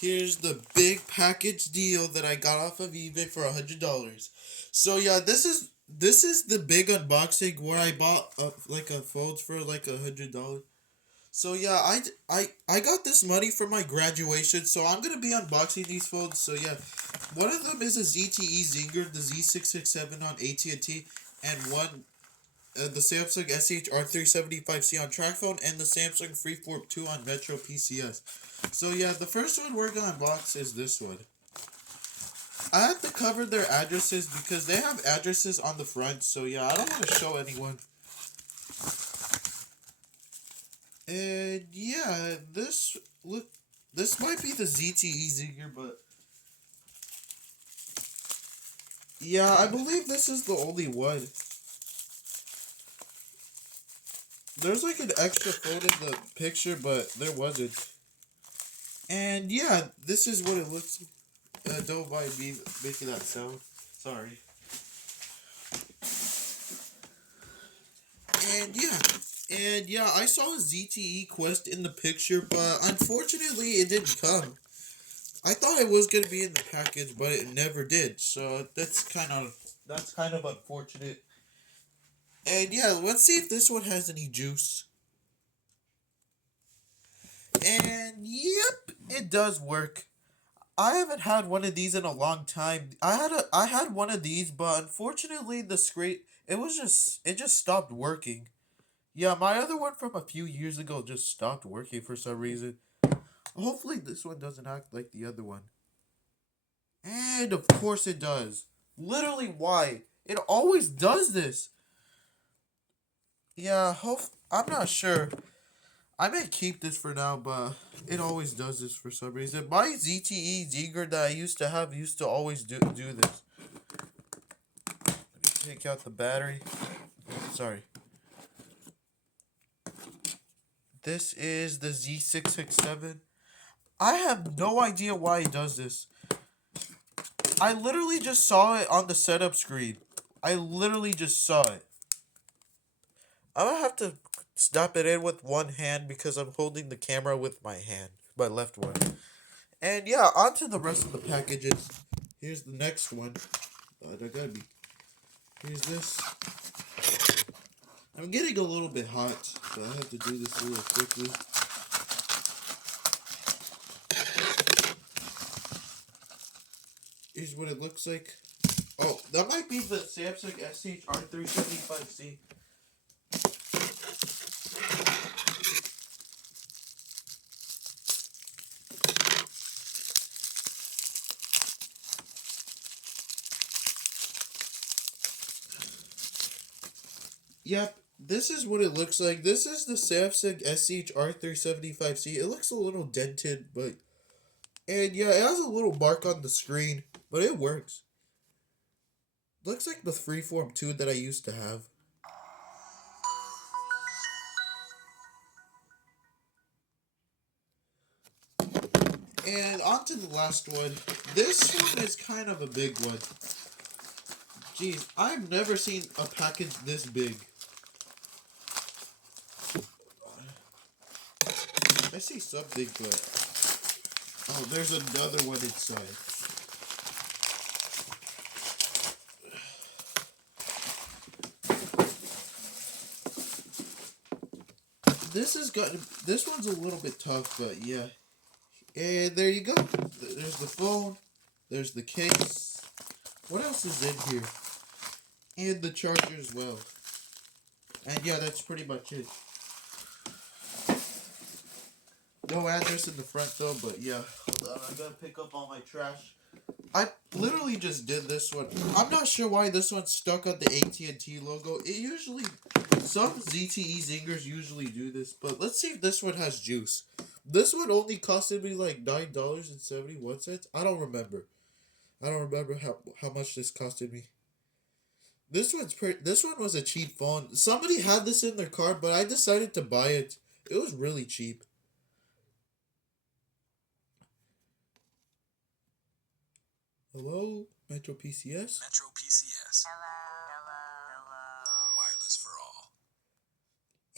Here's the big package deal that I got off of eBay for $100. So yeah, this is the big unboxing where I bought like a phone for like $100. So yeah, I got this money for my graduation, so I'm gonna be unboxing these phones. So yeah, one of them is a ZTE Zinger, the Z667 on AT&T, and one the Samsung SCH-R375C on TrackPhone, and the Samsung Freeform 2 on Metro PCS. So yeah, the first one we're gonna unbox is this one. I have to cover their addresses because they have addresses on the front. So yeah, I don't want to show anyone. And yeah, this might be the ZTE Zinger, but yeah, I believe this is the only one. There's like an extra phone in the picture, but there wasn't. And yeah, this is what it looks like. Don't mind me making that sound. Sorry. And yeah, I saw a ZTE Quest in the picture, but unfortunately it didn't come. I thought it was gonna be in the package, but it never did. So that's kind of unfortunate. And yeah, let's see if this one has any juice. And yep, it does work. I haven't had one of these in a long time. I had one of these, but unfortunately the screen it just stopped working. Yeah, my other one from a few years ago just stopped working for some reason. Hopefully this one doesn't act like the other one. And of course it does. Literally why? It always does this. Yeah, I'm not sure. I may keep this for now, but it always does this for some reason. My ZTE Zinger that I used to have used to always do this. Let me take out the battery. Sorry. This is the Z667. I have no idea why it does this. I literally just saw it on the setup screen. I literally just saw it. I'm gonna have to snap it in with one hand because I'm holding the camera with my hand, my left one. And yeah, on to the rest of the packages. Here's the next one. There gotta be. Here's this. I'm getting a little bit hot, so I have to do this a little quickly. Here's what it looks like. Oh, that might be the Samsung SCH-R375C. Yep, this is what it looks like. This is the Samsung SCH-R375C. It looks a little dented, but... And yeah, it has a little mark on the screen, but it works. Looks like the Freeform 2 that I used to have. And on to the last one. This one is kind of a big one. Jeez, I've never seen a package this big. I see something, but... Oh, there's another one inside. This one's a little bit tough, but yeah. And there you go. There's the phone. There's the case. What else is in here? And the charger as well. And yeah, that's pretty much it. No address in the front though, but yeah. Hold on, I gotta pick up all my trash. I literally just did this one. I'm not sure why this one's stuck on the AT&T logo. Some ZTE Zingers usually do this, but let's see if this one has juice. This one only costed me like $9.71. I don't remember. I don't remember how much this costed me. This one was a cheap phone. Somebody had this in their car, but I decided to buy it. It was really cheap. Hello, Metro PCS. Metro PCS. Hello. Wireless for all.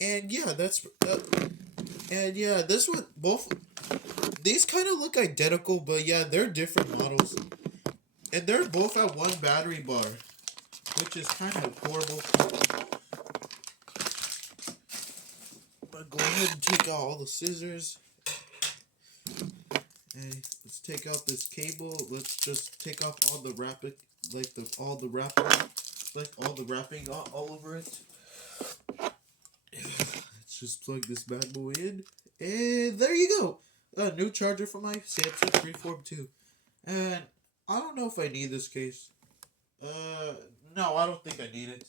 And yeah, and yeah, this one these kind of look identical, but yeah, they're different models. And they're both at one battery bar, which is kind of horrible. I'll go ahead and take out all the scissors. And let's take out this cable. Let's just take off all the wrapping, all the wrapping all over it. Let's just plug this bad boy in, and there you go. A new charger for my Samsung Freeform 2. And I don't know if I need this case. No, I don't think I need it.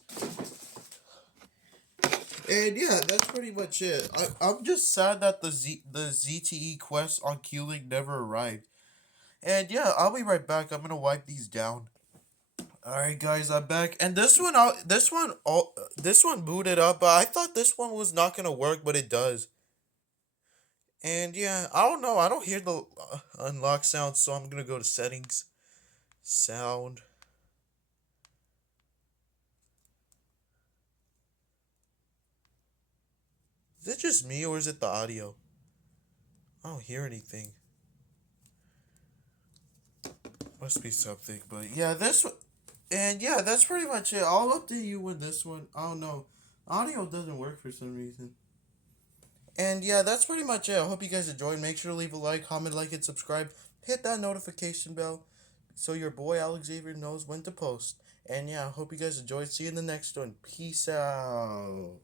And yeah, that's pretty much it. I'm just sad that the ZTE quest on Q-Link never arrived. And yeah, I'll be right back. I'm gonna wipe these down. Alright guys, I'm back. And this one booted up, but I thought this one was not gonna work, but it does. And yeah, I don't know. I don't hear the unlock sound, so I'm gonna go to settings. Sound. Is it just me or is it the audio? I don't hear anything. Must be something, but yeah, this one. And yeah, that's pretty much it. I'll update you with this one. I don't know. Audio doesn't work for some reason. And yeah, that's pretty much it. I hope you guys enjoyed. Make sure to leave a like, comment, like, and subscribe. Hit that notification bell so your boy Alex Xavier knows when to post. And yeah, I hope you guys enjoyed. See you in the next one. Peace out.